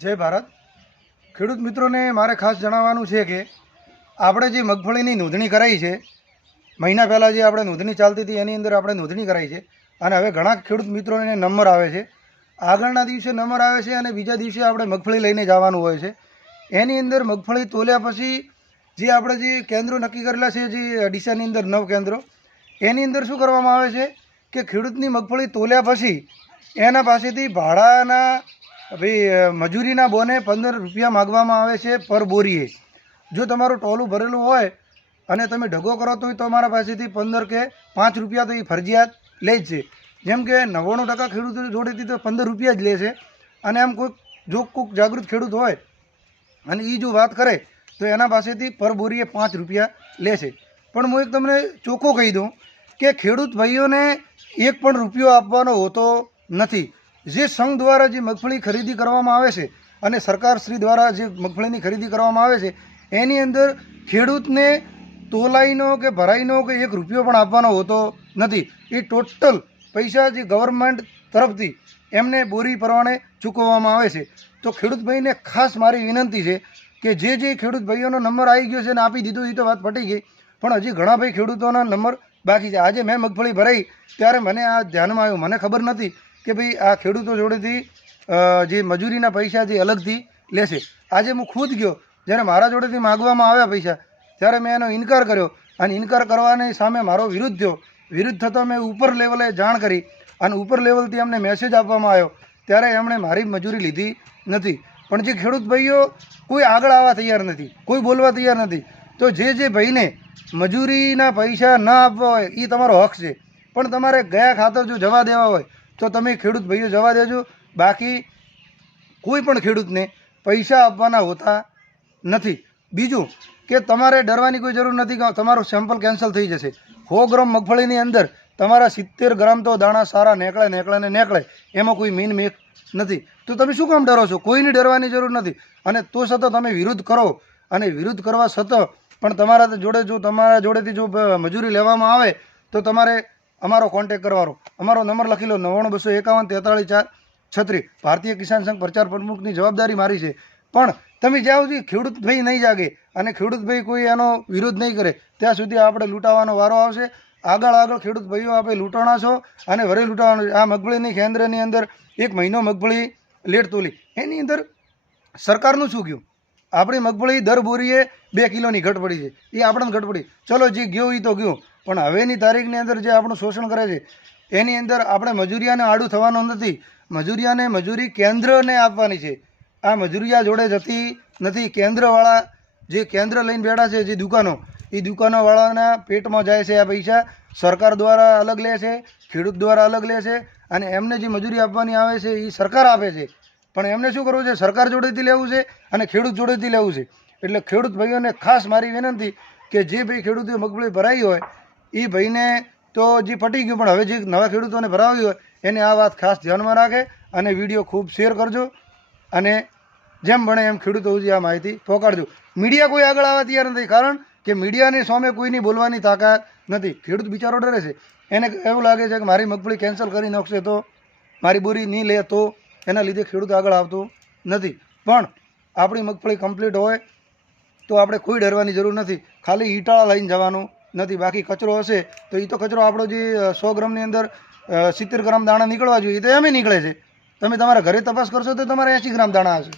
જય ભારત. ખેડૂત મિત્રોને મારે ખાસ જણાવવાનું છે કે આપણે જે મગફળીની નોંધણી કરાવી છે, મહિના પહેલાં જે આપણે નોંધણી ચાલતી હતી એની અંદર આપણે નોંધણી કરાવી છે અને હવે ઘણા ખેડૂત મિત્રોને નંબર આવે છે. આગળના દિવસે નંબર આવે છે અને બીજા દિવસે આપણે મગફળી લઈને જવાનું હોય છે. એની અંદર મગફળી તોલ્યા પછી જે આપણે જે કેન્દ્રો નક્કી કરેલા છે, જે ડીસાની અંદર 9 કેન્દ્રો, એની અંદર શું કરવામાં આવે છે કે ખેડૂતની મગફળી તોલ્યા પછી એના પાસેથી ભાડાના ભાઈ મજૂરીના બોને 15 રૂપિયા માગવામાં આવે છે પર બોરીએ. જો તમારું ટોલું ભરેલું હોય અને તમે ઢગો કરો તો તમારા પાસેથી 15 કે 5 રૂપિયા તો એ ફરજિયાત લે જ છે. જેમ કે 99% ખેડૂતો જોડેથી તો 15 રૂપિયા જ લે છે. અને આમ કોઈક જાગૃત ખેડૂત હોય અને એ જો વાત કરે તો એના પાસેથી પર બોરીએ 5 રૂપિયા લે છે. પણ હું એક તમને ચોખ્ખો કહી દઉં કે ખેડૂત ભાઈઓને એક પણ રૂપિયો આપવાનો હોતો નથી. જે સંઘ દ્વારા જે મગફળી ખરીદી કરવામાં આવે છે અને સરકારશ્રી દ્વારા જે મગફળીની ખરીદી કરવામાં આવે છે એની અંદર ખેડૂતને તોલાઈનો કે ભરાઈનો કે એક રૂપિયો પણ આપવાનો હોતો નથી. એ ટોટલ પૈસા જે ગવર્મેન્ટ તરફથી એમને બોરી પ્રમાણે ચૂકવવામાં આવે છે. તો ખેડૂત ભાઈને ખાસ મારી વિનંતી છે કે જે ખેડૂત ભાઈઓનો નંબર આવી ગયો છે ને આપી દીધો એ તો વાત પટી ગઈ, પણ હજી ઘણા ભાઈ ખેડૂતોના નંબર બાકી છે. આજે મેં મગફળી ભરાઈ ત્યારે મને આ ધ્યાનમાં આવ્યું, મને ખબર નથી કે ભાઈ આ ખેડૂતો જોડેથી જે મજૂરીના પૈસા જે અલગથી લેશે. આજે હું ખુદ ગયો, જ્યારે મારા જોડેથી માગવામાં આવ્યા પૈસા ત્યારે મેં એનો ઇનકાર કર્યો અને ઇનકાર કરવાની સામે મારો વિરોધ થયો. વિરોધ થતાં મેં ઉપર લેવલે જાણ કરી અને ઉપર લેવલથી અમને મેસેજ આપવામાં આવ્યો ત્યારે એમણે મારી મજૂરી લીધી નથી. પણ જે ખેડૂત ભાઈઓ કોઈ આગળ આવવા તૈયાર નથી, કોઈ બોલવા તૈયાર નથી. તો જે ભાઈને મજૂરીના પૈસા ન આપવા હોય એ તમારો હક છે, પણ તમારે ગયા ખાતર જો જવા દેવા હોય તો તમે ખેડૂત ભાઈઓ જવા દેજો. બાકી કોઈ પણ ખેડૂતને પૈસા આપવાના હોતા નથી. બીજું કે તમારે ડરવાની કોઈ જરૂર નથી કે તમારું સેમ્પલ કેન્સલ થઈ જશે. 100 ગ્રામ મગફળીની અંદર તમારા 70 ગ્રામ તો દાણા સારા નીકળે, એમાં કોઈ મીન મેક નથી. તો તમે શું કામ ડરો છો? કોઈની ડરવાની જરૂર નથી. અને તો છતાં તમે વિરોધ કરો અને વિરોધ કરવા છતાં પણ તમારા જોડેથી જો મજૂરી લેવામાં આવે તો તમારે અમારો કોન્ટેક કરવાનો. અમારો નંબર લખી લો 9925514346. ભારતીય કિસાન સંઘ પ્રચાર પ્રમુખની જવાબદારી મારી છે. પણ તમે જ્યાં સુધી ખેડૂત ભાઈ નહીં જાગે અને ખેડૂત ભાઈ કોઈ એનો વિરોધ નહીં કરે ત્યાં સુધી આપણે લૂંટાવાનો વારો આવશે. આગળ ખેડૂત ભાઈઓ આપણે લૂંટાણા છો અને વરે લૂંટાવાનું. આ મગફળીની કેન્દ્રની અંદર 1 મહિનો મગફળી લેટ તોલી એની અંદર સરકારનું શું ગયું? આપણી મગફળી દર બોરીએ 2 કિલોની ઘટ પડી છે. એ આપણને ઘટ પડી, ચલો જે ગયો એ તો ગયો, પણ હવેની તારીખની અંદર જે આપણું શોષણ કરે છે એની અંદર આપણે મજૂરિયાને આડું થવાનું નથી. મજૂરિયાને મજૂરી કેન્દ્રને આપવાની છે. આ મજૂરિયા જોડે જતી નથી. કેન્દ્રવાળા જે કેન્દ્ર લઈને બેઠા છે, જે દુકાનો, એ દુકાનોવાળાના પેટમાં જાય છે આ પૈસા. સરકાર દ્વારા અલગ લે છે, ખેડૂત દ્વારા અલગ લે છે અને એમને જે મજૂરી આપવાની આવે છે એ સરકાર આપે છે. પણ એમને શું કરવું છે? સરકાર જોડેથી લેવું છે અને ખેડૂત જોડેથી લેવું છે. એટલે ખેડૂત ભાઈઓને ખાસ મારી વિનંતી કે જે ભાઈ ખેડૂતે મગફળી ભરાઈ હોય એ ભાઈને તો જે પટી ગયું, પણ હવે જે નવા ખેડૂતોને ભરાવી હોય એને આ વાત ખાસ ધ્યાનમાં રાખે અને વિડીયો ખૂબ શેર કરજો અને જેમ બને એમ ખેડૂતો સુધી આ માહિતી પહોંચાડજો. મીડિયા કોઈ આગળ આવવા તૈયાર નથી, કારણ કે મીડિયાની સામે કોઈની બોલવાની તાકાત નથી. ખેડૂત બિચારો ડરે છે, એને એવું લાગે છે કે મારી મગફળી કેન્સલ કરી નાખશે તો, મારી બોરી નહીં લે તો, એના લીધે ખેડૂત આગળ આવતો નથી. પણ આપણી મગફળી કમ્પ્લીટ હોય તો આપણે કોઈ ડરવાની જરૂર નથી. ખાલી ઈટાળા લઈને જવાનું નથી. બાકી કચરો હશે તો એ તો કચરો આપણો જે 100 ગ્રામની અંદર 70 ગ્રામ દાણા નીકળવા જોઈએ એ તો એમ નીકળે છે. તમે તમારા ઘરે તપાસ કરશો તો તમારે 80 ગ્રામ દાણા હશે.